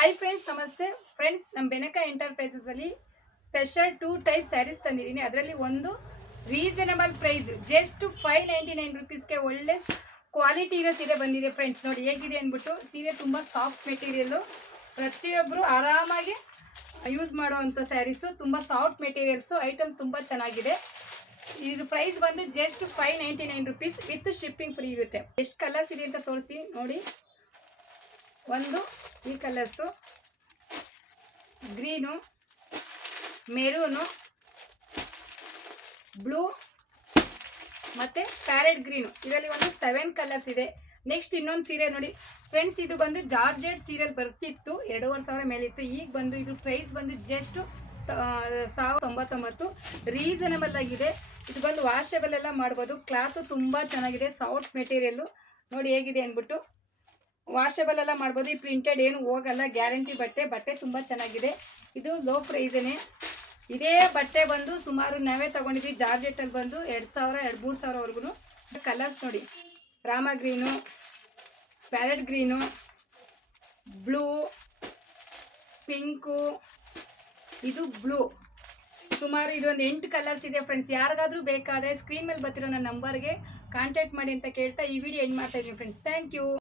Hi friends, ನಮಸ್ತೆ friends. ನಮ್ಮ Benaka enterprises ಅಲ್ಲಿ ಸ್ಪೆಷಲ್ 2 ಟೈಪ್ ಸ್ಯಾರೀಸ್ ತಂದಿದ್ದೀನಿ. ಅದರಲ್ಲಿ ಒಂದು ರೀಸನಬಲ್ ಪ್ರೈಸ್, ಜಸ್ಟ್ 599 ರುಪೀಸ್ಗೆ ಒಳ್ಳೆ ಕ್ವಾಲಿಟಿ ಇರೋ ಸೀರೆ ಬಂದಿದೆ ಫ್ರೆಂಡ್ಸ್. ನೋಡಿ ಹೇಗಿದೆ ಅಂದ್ಬಿಟ್ಟು. ಸೀರೆ ತುಂಬ ಸಾಫ್ಟ್ ಮೆಟೀರಿಯಲ್ಲು, ಪ್ರತಿಯೊಬ್ಬರು ಆರಾಮಾಗಿ ಯೂಸ್ ಮಾಡುವಂಥ ಸ್ಯಾರೀಸು. ತುಂಬ ಸಾಫ್ಟ್ ಮೆಟೀರಿಯಲ್ಸು, ಐಟಮ್ ತುಂಬ ಚೆನ್ನಾಗಿದೆ. ಇದ್ರ ಪ್ರೈಸ್ ಬಂದು just 599 rupees with shipping free ಇರುತ್ತೆ. ಎಷ್ಟು ಕಲರ್ಸ್ ಇದೆ ಅಂತ ತೋರಿಸ್ತೀನಿ ನೋಡಿ. ಒಂದು ಈ ಕಲರ್ಸು, ಗ್ರೀನು, ಮೆರೂನು, ಬ್ಲೂ ಮತ್ತು ಪ್ಯಾರೆಟ್ ಗ್ರೀನು. ಇದರಲ್ಲಿ ಒಂದು 7 ಕಲರ್ಸ್ ಇದೆ. ನೆಕ್ಸ್ಟ್ ಇನ್ನೊಂದು ಸೀರೆ ನೋಡಿ ಫ್ರೆಂಡ್ಸ್. ಇದು ಬಂದು ಜಾರ್ಜೆಟ್ ಸೀರೆಲ್ ಬರ್ತಿತ್ತು, 2,500 ಮೇಲಿತ್ತು. ಈಗ ಬಂದು ಇದು ಪ್ರೈಸ್ ಬಂದು ಜಸ್ಟ್ 1099. ರೀಸನಬಲ್ ಆಗಿದೆ. ಇದು ಬಂದು ವಾಷಬಲ್ ಎಲ್ಲ ಮಾಡ್ಬೋದು. ಕ್ಲಾತು ತುಂಬ ಚೆನ್ನಾಗಿದೆ, ಸಾಫ್ಟ್ ಮೆಟೀರಿಯಲ್ಲು. ನೋಡಿ ಹೇಗಿದೆ ಅಂದ್ಬಿಟ್ಟು. ವಾಷಬಲ್ ಎಲ್ಲ ಮಾಡ್ಬೋದು. ಈ ಪ್ರಿಂಟೆಡ್ ಏನು ಹೋಗಲ್ಲ, ಗ್ಯಾರಂಟಿ ಬಟ್ಟೆ ತುಂಬ ಚೆನ್ನಾಗಿದೆ. ಇದು ಲೋ ಪ್ರೈಸೇನೆ. ಇದೇ ಬಟ್ಟೆ ಬಂದು ಸುಮಾರು ನಾವೇ ತಗೊಂಡಿದ್ವಿ ಜಾರ್ಜೆಟಲ್ಲಿ ಬಂದು 2,000 2,000-3,000ವರೆಗೂ. ಕಲರ್ಸ್ ನೋಡಿ, ರಾಮ green, parrot green, blue, pink, ಇದು ಬ್ಲೂ. ಸುಮಾರು ಇದೊಂದು 8 ಕಲರ್ಸ್ ಇದೆ ಫ್ರೆಂಡ್ಸ್. ಯಾರಿಗಾದ್ರೂ ಬೇಕಾದರೆ ಸ್ಕ್ರೀನ್ ಮೇಲೆ ಬರ್ತಿರೋ ನನ್ನ ನಂಬರ್ಗೆ ಕಾಂಟ್ಯಾಕ್ಟ್ ಮಾಡಿ ಅಂತ ಕೇಳ್ತಾ ಈ ವಿಡಿಯೋ ಎಂಡ್ ಮಾಡ್ತಾ ಇದ್ದೀನಿ ಫ್ರೆಂಡ್ಸ್. Thank you.